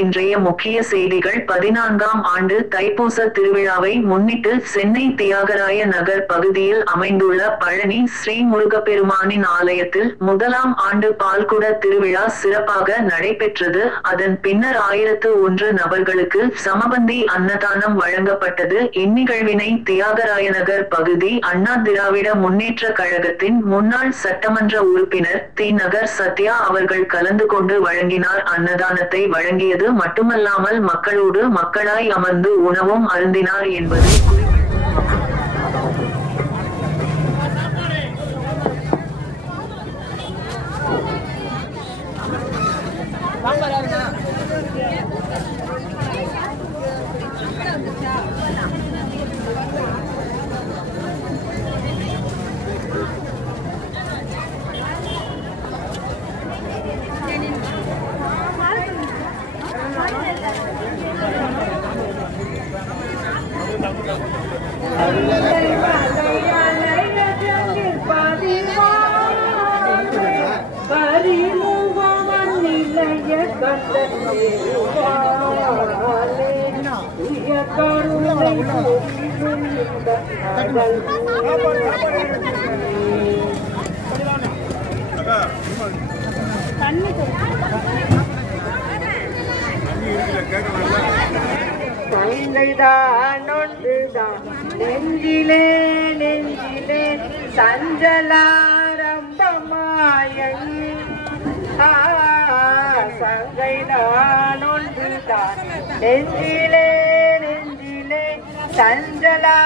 இன்றைய முக்கிய செய்திகள் 14ஆம் ஆண்டு தைப்பூச திருவிழாவை முன்னிட்டு சென்னை தியாகராய நகர் பகுதியில் அமைந்துள்ள பழனி ஸ்ரீ முருகப்பெருமானின் ஆலயத்தில் 1ஆம் ஆண்டு பால்குட திருவிழா சிறப்பாக நடைபெற்றது. அதன் பின்னர் 1001 நபர்களுக்கு சமபந்தி அன்னதானம் வழங்கப்பட்டது. இந்நிகழ்வினை தியாகராயநகர் பகுதி அண்ணா திராவிட முன்னேற்ற கழகத்தின் முன்னாள் சட்டமன்ற உறுப்பினர் தி. நகர் சத்யா அவர்கள் கலந்து கொண்டு வழங்கினார். அன்னதானத்தை வழங்கியது மட்டுமல்லாமல் மக்களோடு மக்களாய் அமர்ந்து உணவும் அருந்தினார் என்பது நெஞ்சிலே நெஞ்சிலே சஞ்சலாரம்பமாயன் சங்கைதான் ஒன்றுதான் நெஞ்சிலே நெஞ்சிலே சஞ்சலா